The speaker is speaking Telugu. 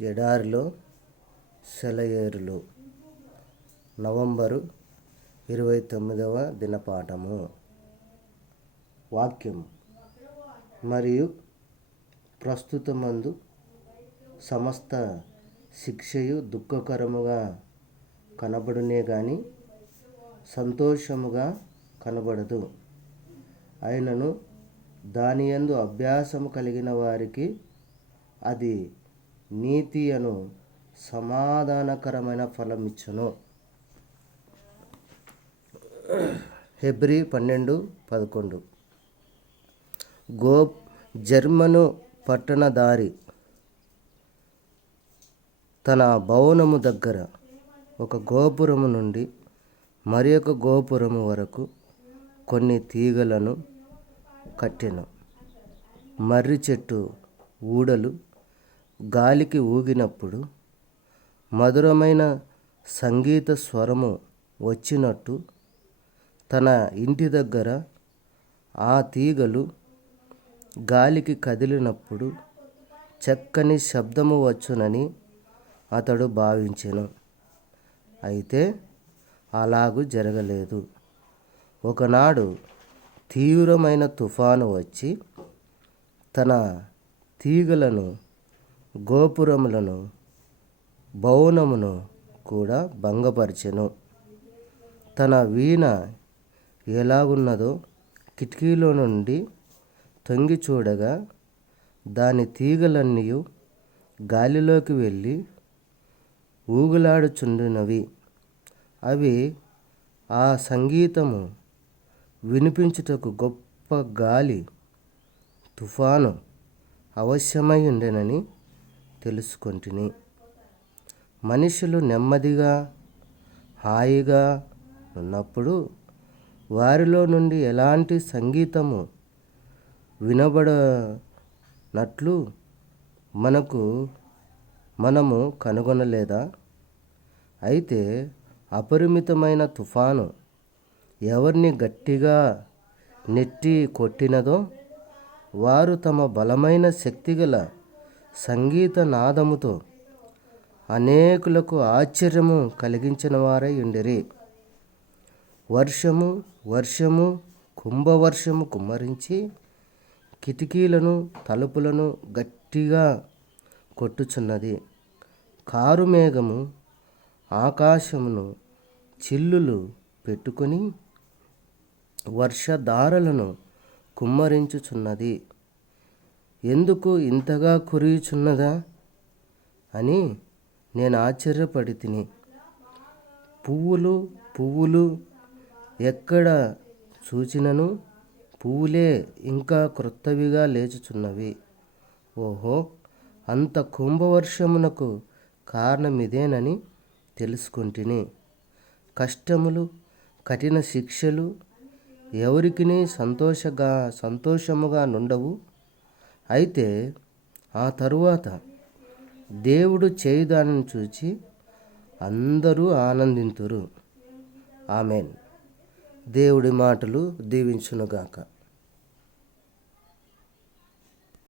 ఎడారిలో సెలయేరులు నవంబరు ఇరవై తొమ్మిదవ దినపాఠము. వాక్యం మరియు ప్రస్తుతమందు సమస్త శిక్షయు దుఃఖకరముగా కనబడునే గాని సంతోషముగా కనబడదు. అయినను దానియందు అభ్యాసము కలిగిన వారికి అది నీతి అను సమాధానకరమైన ఫలమిచ్చును. హెబ్రి పన్నెండు పదకొండు. గో జర్మను పట్టణ దారి తన భవనము దగ్గర ఒక గోపురము నుండి మరి ఒక గోపురము వరకు కొన్ని తీగలను కట్టెను. మర్రి చెట్టు ఊడలు గాలికి ఊగినప్పుడు మధురమైన సంగీత స్వరము వచ్చినట్టు తన ఇంటి దగ్గర ఆ తీగలు గాలికి కదిలినప్పుడు చక్కని శబ్దము వచ్చునని అతడు భావించెను. అయితే అలాగూ జరగలేదు. ఒకనాడు తీవ్రమైన తుఫాను వచ్చి తన తీగలను గోపురములను భవనమును కూడా భంగపరచెను. తన వీణ ఎలాగున్నదో కిటికీలో నుండి తొంగి చూడగా దాని తీగలన్నీ గాలిలోకి వెళ్ళి ఊగులాడుచుండినవి. అవి ఆ సంగీతము వినిపించుటకు గొప్ప గాలి తుఫాను అవశ్యమై ఉండెనని తెలుసుకొంటిని. మనుషులు నెమ్మదిగా హాయిగా ఉన్నప్పుడు వారిలో నుండి ఎలాంటి సంగీతము వినబడనట్లు మనకు మనము కనుగొనలేదా? అయితే అపరిమితమైన తుఫాను ఎవరిని గట్టిగా నెట్టి కొట్టినదో వారు తమ బలమైన శక్తిగల సంగీత నాదముతో అనేకులకు ఆశ్చర్యము కలిగించిన వారై ఉండిరి. వర్షము వర్షము కుంభవర్షము కుమ్మరించి కిటికీలను తలుపులను గట్టిగా కొట్టుచున్నది. కారు మేఘము ఆకాశమును చిల్లులు పెట్టుకొని వర్షధారలను కుమ్మరించుచున్నది. ఎందుకు ఇంతగా కురియుచున్నదా? అని నేను ఆశ్చర్యపడి తిని పువ్వులు పువ్వులు ఎక్కడ చూచినను? పువ్వులే ఇంకా క్రొత్తవిగా లేచుచున్నవి. ఓహో అంత కుంభవర్షమునకు కారణమిదేనని తెలుసుకుంటుని. కష్టములు కఠిన శిక్షలు ఎవరికి సంతోషగా సంతోషముగా నుండవు? అయితే ఆ తరువాత దేవుడు చేయుదానని చూచి అందరూ ఆనందింతురు. ఆమెన్. దేవుడి మాటలు దీవించునుగాక.